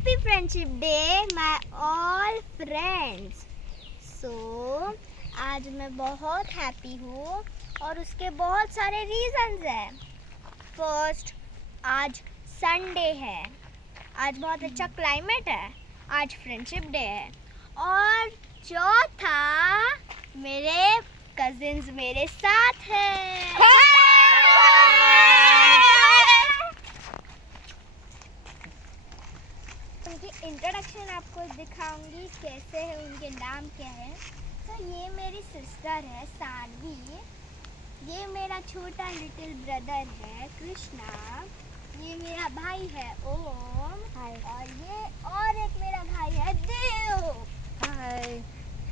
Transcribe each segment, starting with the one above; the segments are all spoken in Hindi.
Happy Friendship Day, my all friends. So, आज मैं बहुत हैप्पी हूँ और उसके बहुत सारे रीजंस हैं. फर्स्ट, आज संडे है. आज बहुत अच्छा क्लाइमेट है. आज फ्रेंडशिप डे है. और चौथा, मेरे कजिन्स मेरे साथ हैं. उनकी इंट्रोडक्शन आपको दिखाऊंगी कैसे है, उनके नाम क्या है. तो ये मेरी सिस्टर है सानवी. ये मेरा छोटा लिटिल ब्रदर है कृष्णा. ये मेरा भाई है ओम. हाय. और एक मेरा भाई है देव. हाय.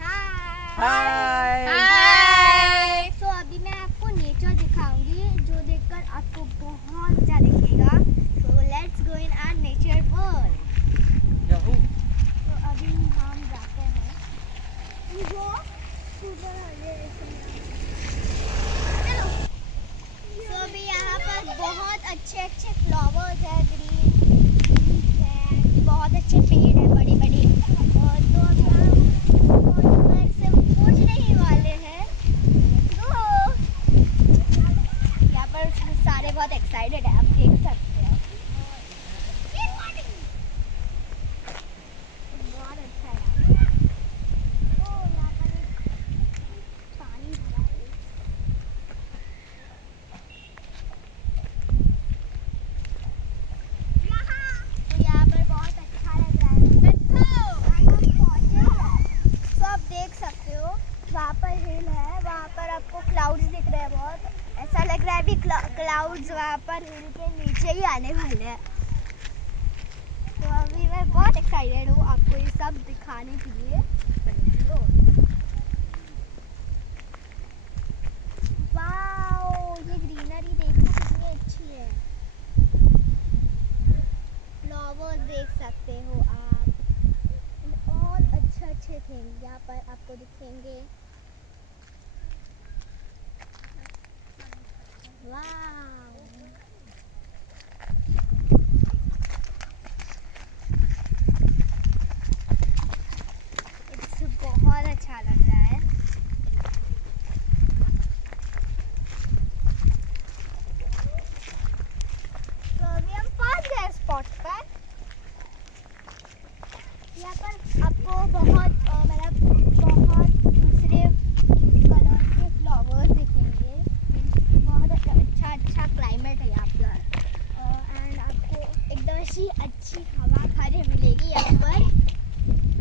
हाय. हाय. तो अभी मैं आपको नेचर दिखाऊंगी जो देखकर आपको बहुत अच्छा दिखेगा. So let's go in our nature world. तो अभी हम जाते हैं. चलो. तो अभी यहाँ पर बहुत अच्छे फ्लावर्स है. ग्रीन है. बहुत अच्छे पेड़ है बड़े बड़े. तो अभी हम ऊपर से पहुँचने ही वाले हैं. तो यहाँ पर सारे बहुत एक्साइटेड है. आप देख सकते हो. वहाँ पर हिल है. वहाँ पर आपको क्लाउड्स दिख रहे हैं. बहुत ऐसा लग रहा है अभी क्लाउड्स वहाँ पर हिल के नीचे ही आने वाले हैं. तो अभी मैं बहुत एक्साइटेड हूँ आपको ये सब दिखाने के लिए. वाओ, ये ग्रीनरी देखो कितनी अच्छी है. फ्लावर्स देख सकते हो आप. और अच्छे थिंग यहाँ पर आपको दिखेंगे. वाव, इट्स बहुत अच्छा लग रहा है. तो अभी हम पहुंच गए स्पॉट पर. यहाँ पर आपको बहुत बहुत दूसरे कलर के फ्लावर्स दिखेंगे. बहुत अच्छा क्लाइमेट है यहाँ पर. एंड आपको एकदम अच्छी हवा खाने मिलेगी यहाँ पर.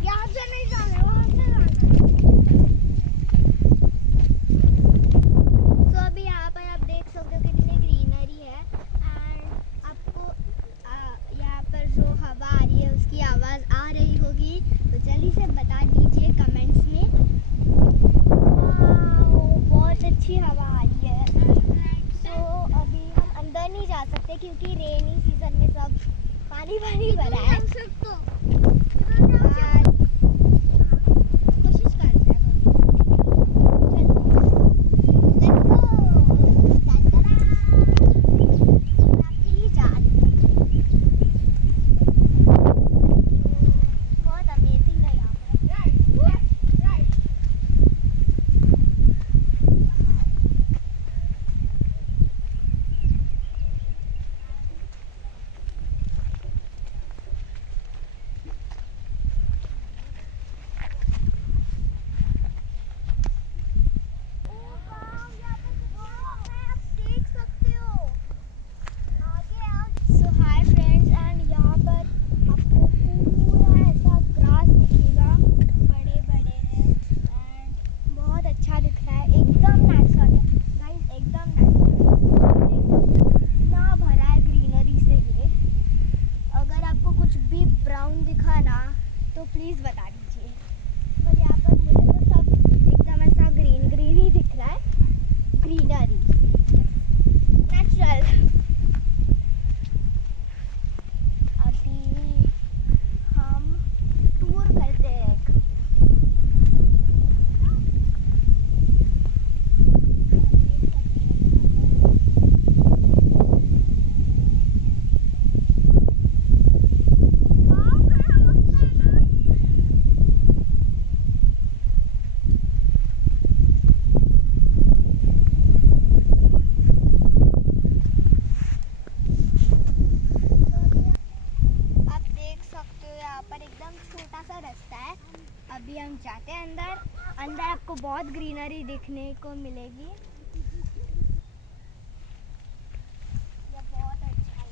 यहाँ से नहीं जाना, वहाँ से जाना. तो अभी यहाँ पर आप देख सकते हो कितनी ग्रीनरी है. एंड आपको यहाँ पर जो हवा आ रही है उसकी आवाज़ आ रही होगी. तो जल्दी से बता दीजिए कमेंट्स में. बहुत अच्छी हवा आ रही है. तो अभी हम अंदर नहीं जा सकते क्योंकि रेनी सीजन में सब पानी भरा है. कोशिश करते हैं. आपके लिए जा रही है. बहुत अमेजिंग है यहाँ पर. तो प्लीज़ बता दीजिए. पर यहाँ पर मुझे तो सब एकदम ऐसा ग्रीन ही दिख रहा है. Greenery natural. अभी हम टूर करते हैं. अभी हम जाते हैं अंदर। अंदर आपको बहुत ग्रीनरी दिखने को मिलेगी। ये बहुत अच्छा है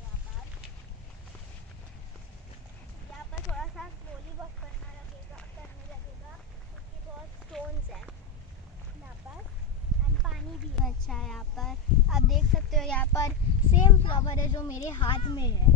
यहाँ पर थोड़ा सा स्लोली वॉक करने लगेगा क्योंकि बहुत स्टोन्स है यहाँ पर एंड पानी भी अच्छा है यहाँ पर। आप देख सकते हो यहाँ पर सेम फ्लावर है जो मेरे हाथ में है।